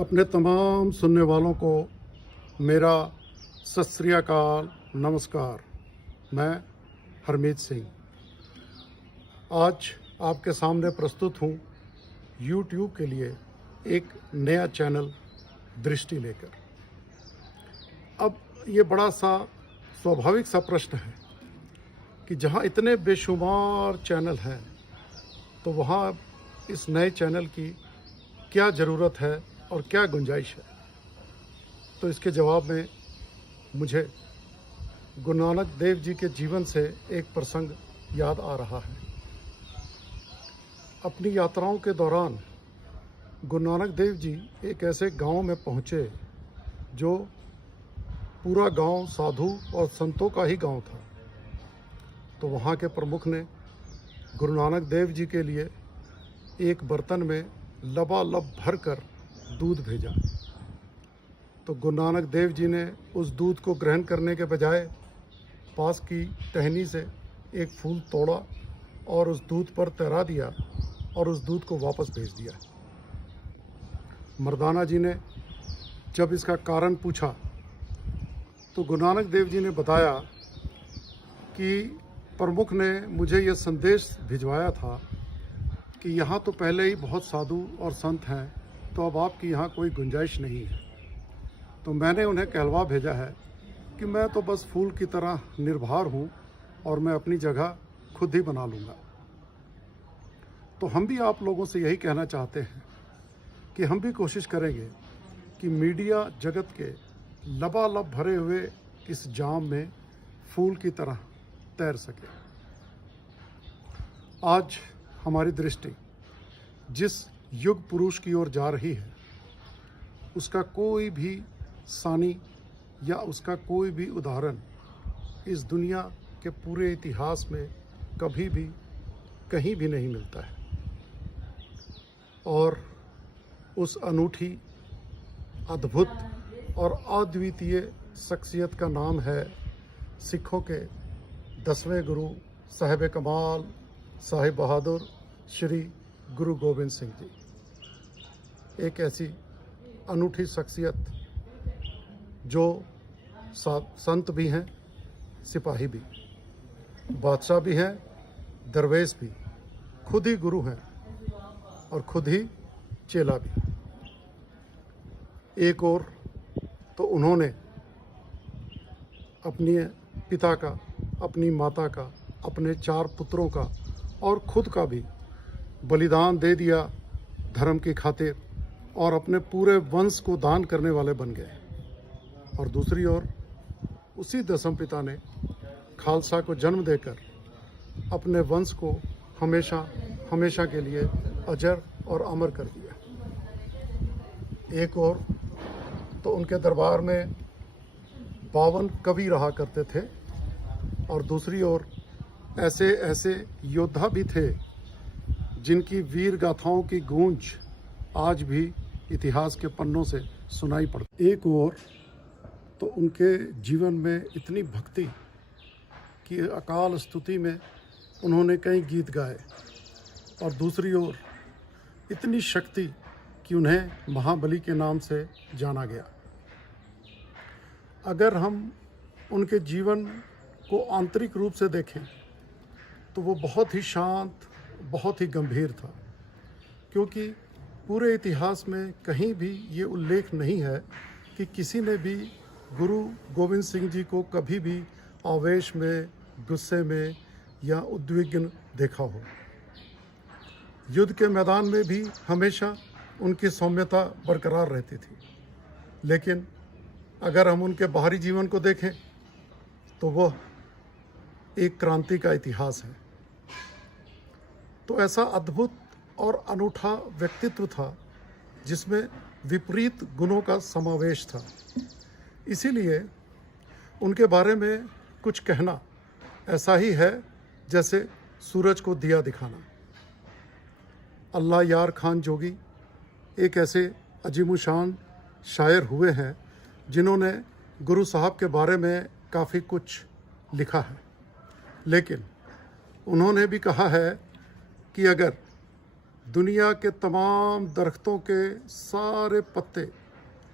अपने तमाम सुनने वालों को मेरा सत श्री अकाल नमस्कार। मैं हरमीत सिंह आज आपके सामने प्रस्तुत हूँ YouTube के लिए एक नया चैनल दृष्टि लेकर। अब ये बड़ा सा स्वाभाविक सा प्रश्न है कि जहाँ इतने बेशुमार चैनल हैं तो वहाँ इस नए चैनल की क्या ज़रूरत है और क्या गुंजाइश है। तो इसके जवाब में मुझे गुरु नानक देव जी के जीवन से एक प्रसंग याद आ रहा है। अपनी यात्राओं के दौरान गुरु नानक देव जी एक ऐसे गांव में पहुँचे जो पूरा गांव साधु और संतों का ही गांव था। तो वहाँ के प्रमुख ने गुरु नानक देव जी के लिए एक बर्तन में लबालब भरकर दूध भेजा। तो गुरु नानक देव जी ने उस दूध को ग्रहण करने के बजाय पास की टहनी से एक फूल तोड़ा और उस दूध पर तैरा दिया और उस दूध को वापस भेज दिया। मर्दाना जी ने जब इसका कारण पूछा तो गुरु नानक देव जी ने बताया कि प्रमुख ने मुझे यह संदेश भिजवाया था कि यहाँ तो पहले ही बहुत साधु और संत हैं, तो अब आपकी यहाँ कोई गुंजाइश नहीं है। तो मैंने उन्हें कहलवा भेजा है कि मैं तो बस फूल की तरह निर्भर हूँ और मैं अपनी जगह खुद ही बना लूँगा। तो हम भी आप लोगों से यही कहना चाहते हैं कि हम भी कोशिश करेंगे कि मीडिया जगत के लबालब भरे हुए इस जाम में फूल की तरह तैर सके। आज हमारी दृष्टि जिस युग पुरुष की ओर जा रही है उसका कोई भी सानी या उसका कोई भी उदाहरण इस दुनिया के पूरे इतिहास में कभी भी कहीं भी नहीं मिलता है। और उस अनूठी, अद्भुत और अद्वितीय शख्सियत का नाम है सिखों के 10वें गुरु साहिब कमाल साहिब बहादुर श्री गुरु गोबिंद सिंह जी। एक ऐसी अनूठी शख्सियत जो संत भी हैं, सिपाही भी, बादशाह भी हैं, दरवेश भी, खुद ही गुरु हैं और खुद ही चेला भी। एक और तो उन्होंने अपने पिता का, अपनी माता का, अपने 4 पुत्रों का और खुद का भी बलिदान दे दिया धर्म की खातिर और अपने पूरे वंश को दान करने वाले बन गए। और दूसरी ओर उसी दसम पिता ने खालसा को जन्म देकर अपने वंश को हमेशा हमेशा के लिए अजर और अमर कर दिया। एक और तो उनके दरबार में 52 कवि रहा करते थे और दूसरी ओर ऐसे ऐसे योद्धा भी थे जिनकी वीर गाथाओं की गूंज आज भी इतिहास के पन्नों से सुनाई पड़ती। एक और तो उनके जीवन में इतनी भक्ति कि अकाल स्तुति में उन्होंने कई गीत गाए और दूसरी ओर इतनी शक्ति कि उन्हें महाबली के नाम से जाना गया। अगर हम उनके जीवन को आंतरिक रूप से देखें तो वो बहुत ही शांत, बहुत ही गंभीर था, क्योंकि पूरे इतिहास में कहीं भी ये उल्लेख नहीं है कि किसी ने भी गुरु गोविंद सिंह जी को कभी भी आवेश में, गुस्से में या उद्विग्न देखा हो। युद्ध के मैदान में भी हमेशा उनकी सौम्यता बरकरार रहती थी। लेकिन अगर हम उनके बाहरी जीवन को देखें तो वह एक क्रांति का इतिहास है। तो ऐसा अद्भुत और अनूठा व्यक्तित्व था जिसमें विपरीत गुणों का समावेश था। इसीलिए उनके बारे में कुछ कहना ऐसा ही है जैसे सूरज को दिया दिखाना। अल्लाह यार खान जोगी एक ऐसे अजीमुशान शायर हुए हैं जिन्होंने गुरु साहब के बारे में काफ़ी कुछ लिखा है, लेकिन उन्होंने भी कहा है कि अगर दुनिया के तमाम दरख्तों के सारे पत्ते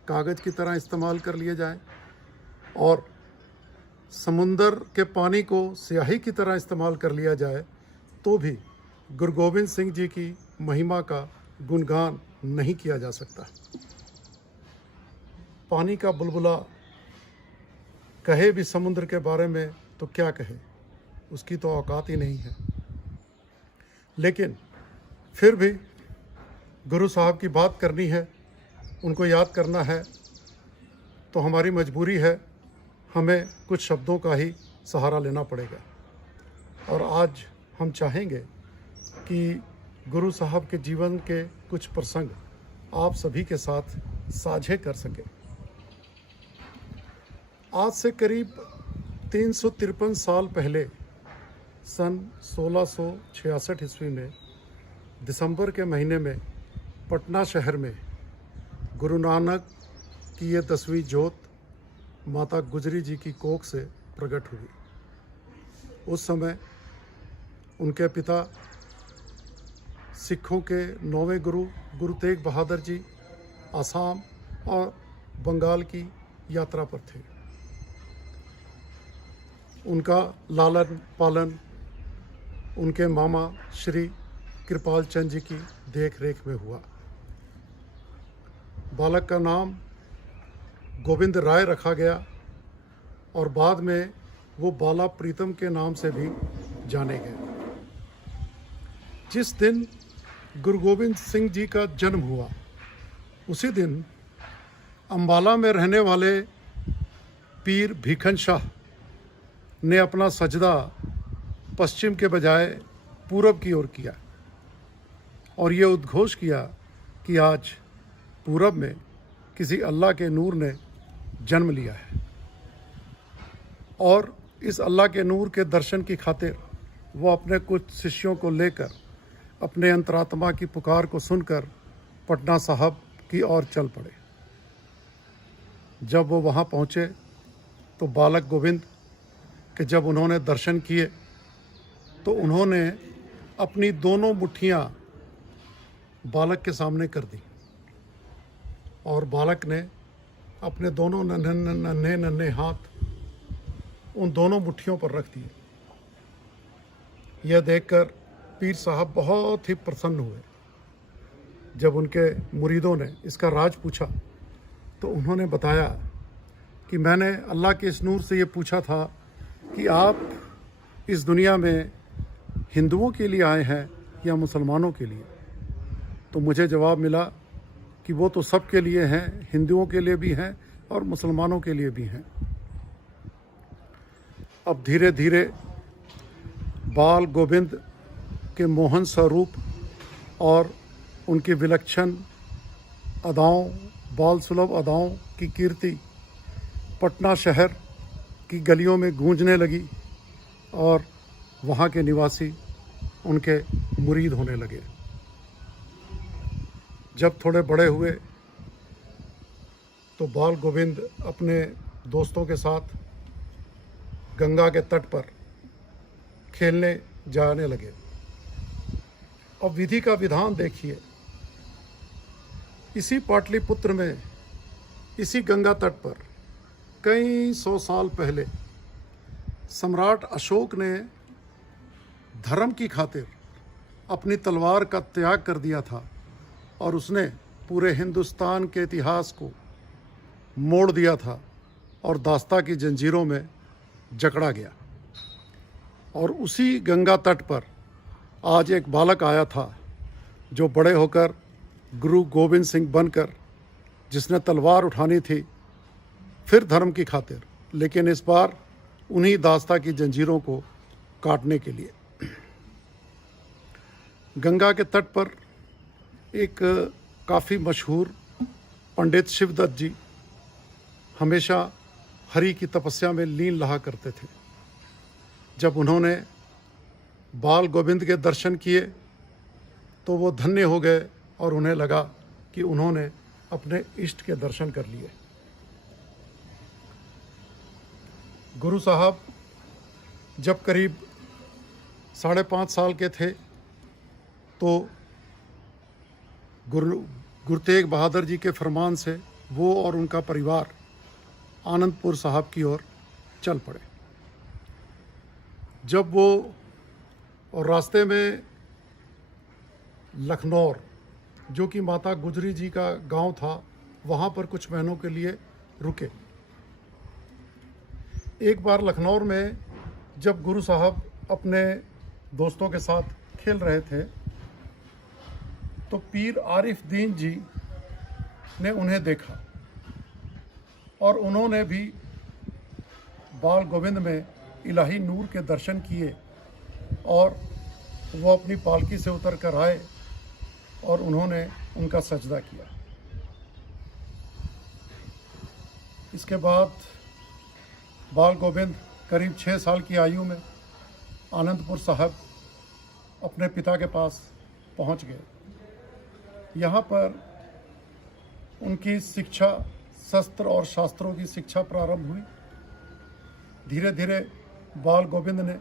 कागज़ की तरह इस्तेमाल कर लिए जाएं और समुंदर के पानी को स्याही की तरह इस्तेमाल कर लिया जाए तो भी गुरु गोबिंद सिंह जी की महिमा का गुणगान नहीं किया जा सकता। पानी का बुलबुला कहे भी समुद्र के बारे में तो क्या कहे, उसकी तो औकात ही नहीं है। लेकिन फिर भी गुरु साहब की बात करनी है, उनको याद करना है, तो हमारी मजबूरी है, हमें कुछ शब्दों का ही सहारा लेना पड़ेगा। और आज हम चाहेंगे कि गुरु साहब के जीवन के कुछ प्रसंग आप सभी के साथ साझे कर सकें। आज से करीब 353 साल पहले सन 1666 ईस्वी में दिसंबर के महीने में पटना शहर में गुरु नानक की ये 10वीं जोत माता गुजरी जी की कोख से प्रकट हुई। उस समय उनके पिता सिखों के 9वें गुरु गुरु तेग बहादुर जी आसाम और बंगाल की यात्रा पर थे। उनका लालन पालन उनके मामा श्री कृपाल चंद जी की देख रेख में हुआ। बालक का नाम गोविंद राय रखा गया और बाद में वो बाला प्रीतम के नाम से भी जाने गए। जिस दिन गुरु गोबिंद सिंह जी का जन्म हुआ उसी दिन अम्बाला में रहने वाले पीर भीखन शाह ने अपना सजदा पश्चिम के बजाय पूरब की ओर किया और ये उद्घोष किया कि आज पूरब में किसी अल्लाह के नूर ने जन्म लिया है। और इस अल्लाह के नूर के दर्शन की खातिर वो अपने कुछ शिष्यों को लेकर अपने अंतरात्मा की पुकार को सुनकर पटना साहब की ओर चल पड़े। जब वो वहाँ पहुँचे तो बालक गोविंद के जब उन्होंने दर्शन किए तो उन्होंने अपनी दोनों मुट्ठियाँ बालक के सामने कर दी और बालक ने अपने दोनों नन्हे नन्हे हाथ उन दोनों मुट्ठियों पर रख दिए। यह देखकर पीर साहब बहुत ही प्रसन्न हुए। जब उनके मुरीदों ने इसका राज पूछा तो उन्होंने बताया कि मैंने अल्लाह के इस नूर से ये पूछा था कि आप इस दुनिया में हिंदुओं के लिए आए हैं या मुसलमानों के लिए। तो मुझे जवाब मिला कि वो तो सब के लिए हैं, हिंदुओं के लिए भी हैं और मुसलमानों के लिए भी हैं। अब धीरे धीरे बाल गोविंद के मोहन स्वरूप और उनकी विलक्षण अदाओं, बाल सुलभ अदाओं की कीर्ति पटना शहर की गलियों में गूंजने लगी और वहाँ के निवासी उनके मुरीद होने लगे। जब थोड़े बड़े हुए तो बाल गोविंद अपने दोस्तों के साथ गंगा के तट पर खेलने जाने लगे। अब विधि का विधान देखिए, इसी पाटलिपुत्र में, इसी गंगा तट पर कई 100 साल पहले सम्राट अशोक ने धर्म की खातिर अपनी तलवार का त्याग कर दिया था और उसने पूरे हिंदुस्तान के इतिहास को मोड़ दिया था और दास्ता की जंजीरों में जकड़ा गया। और उसी गंगा तट पर आज एक बालक आया था जो बड़े होकर गुरु गोबिंद सिंह बनकर, जिसने तलवार उठानी थी फिर धर्म की खातिर, लेकिन इस बार उन्हीं दास्ता की जंजीरों को काटने के लिए। गंगा के तट पर एक काफ़ी मशहूर पंडित शिवदत्त जी हमेशा हरि की तपस्या में लीन रहा करते थे। जब उन्होंने बाल गोविंद के दर्शन किए तो वो धन्य हो गए और उन्हें लगा कि उन्होंने अपने इष्ट के दर्शन कर लिए। गुरु साहब जब करीब 5.5 साल के थे तो गुरु तेग बहादुर जी के फरमान से वो और उनका परिवार आनंदपुर साहब की ओर चल पड़े। जब वो और रास्ते में लखनौर, जो कि माता गुजरी जी का गांव था, वहाँ पर कुछ महीनों के लिए रुके। एक बार लखनौर में जब गुरु साहब अपने दोस्तों के साथ खेल रहे थे तो पीर आरिफ दीन जी ने उन्हें देखा और उन्होंने भी बाल गोविंद में इलाही नूर के दर्शन किए और वो अपनी पालकी से उतर कर आए और उन्होंने उनका सजदा किया। इसके बाद बाल गोविंद करीब 6 साल की आयु में आनंदपुर साहब अपने पिता के पास पहुंच गए। यहाँ पर उनकी शिक्षा शस्त्र और शास्त्रों की शिक्षा प्रारंभ हुई। धीरे धीरे बाल गोविंद ने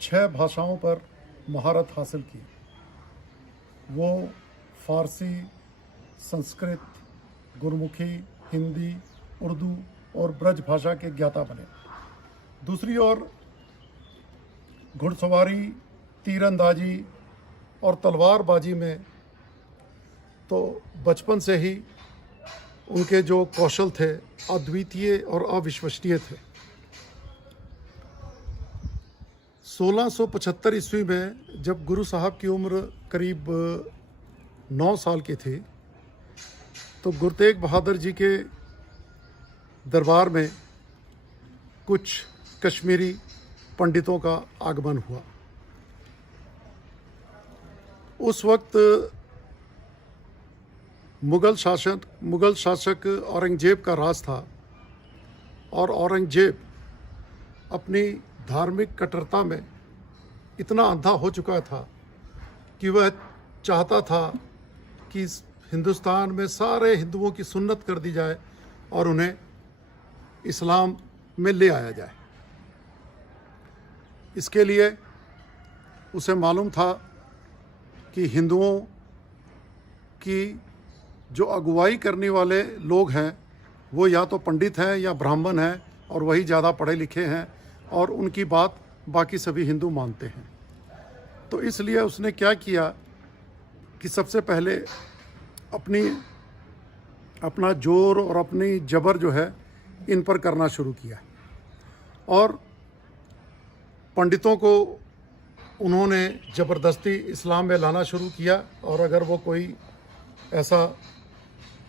6 भाषाओं पर महारत हासिल की। वो फारसी, संस्कृत, गुरमुखी, हिंदी, उर्दू और ब्रज भाषा के ज्ञाता बने। दूसरी ओर घुड़सवारी, तीरंदाजी और तलवारबाजी में तो बचपन से ही उनके जो कौशल थे अद्वितीय और अविश्वसनीय थे। 1675 ईस्वी में जब गुरु साहब की उम्र करीब 9 साल की थी तो गुरु तेग बहादुर जी के दरबार में कुछ कश्मीरी पंडितों का आगमन हुआ। उस वक्त मुगल शासक औरंगजेब का राज था और औरंगजेब अपनी धार्मिक कट्टरता में इतना अंधा हो चुका था कि वह चाहता था कि हिंदुस्तान में सारे हिंदुओं की सुन्नत कर दी जाए और उन्हें इस्लाम में ले आया जाए। इसके लिए उसे मालूम था कि हिंदुओं की जो अगुवाई करने वाले लोग हैं वो या तो पंडित हैं या ब्राह्मण हैं और वही ज़्यादा पढ़े लिखे हैं और उनकी बात बाकी सभी हिंदू मानते हैं। तो इसलिए उसने क्या किया कि सबसे पहले अपना जोर और अपनी जबर जो है इन पर करना शुरू किया और पंडितों को उन्होंने ज़बरदस्ती इस्लाम में लाना शुरू किया और अगर वो कोई ऐसा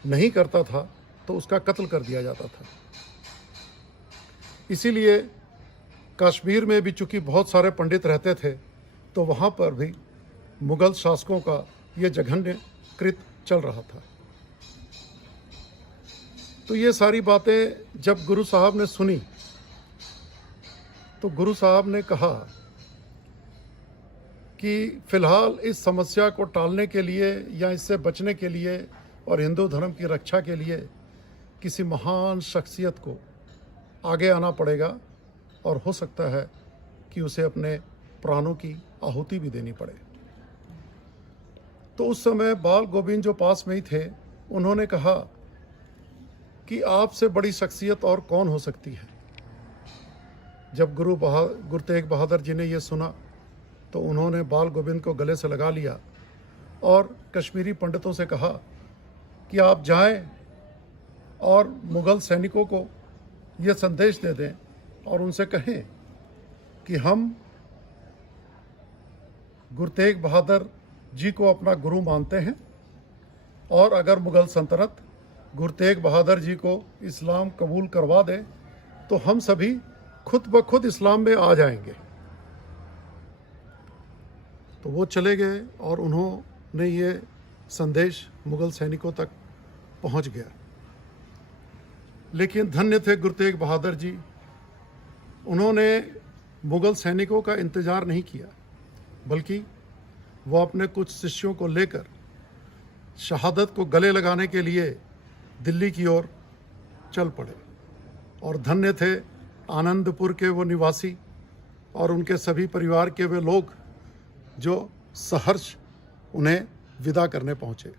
नहीं करता था तो उसका कत्ल कर दिया जाता था। इसीलिए कश्मीर में भी चूँकि बहुत सारे पंडित रहते थे तो वहाँ पर भी मुग़ल शासकों का ये जघन्य कृत्य चल रहा था। तो ये सारी बातें जब गुरु साहब ने सुनी तो गुरु साहब ने कहा कि फ़िलहाल इस समस्या को टालने के लिए या इससे बचने के लिए और हिंदू धर्म की रक्षा के लिए किसी महान शख्सियत को आगे आना पड़ेगा और हो सकता है कि उसे अपने प्राणों की आहुति भी देनी पड़े। तो उस समय बाल गोविंद जो पास में ही थे उन्होंने कहा कि आपसे बड़ी शख्सियत और कौन हो सकती है। जब गुरु तेग बहादुर जी ने यह सुना तो उन्होंने बाल गोविंद को गले से लगा लिया और कश्मीरी पंडितों से कहा कि आप जाएं और मुग़ल सैनिकों को यह संदेश दे दें और उनसे कहें कि हम गुरु तेग बहादुर जी को अपना गुरु मानते हैं और अगर मुग़ल सल्तनत गुरु तेग बहादुर जी को इस्लाम कबूल करवा दे तो हम सभी खुद ब खुद इस्लाम में आ जाएंगे। तो वो चले गए और उन्होंने ये संदेश मुग़ल सैनिकों तक पहुंच गया। लेकिन धन्य थे गुरु तेग बहादुर जी, उन्होंने मुग़ल सैनिकों का इंतज़ार नहीं किया बल्कि वो अपने कुछ शिष्यों को लेकर शहादत को गले लगाने के लिए दिल्ली की ओर चल पड़े। और धन्य थे आनंदपुर के वो निवासी और उनके सभी परिवार के वे लोग जो सहर्ष उन्हें विदा करने पहुँचे।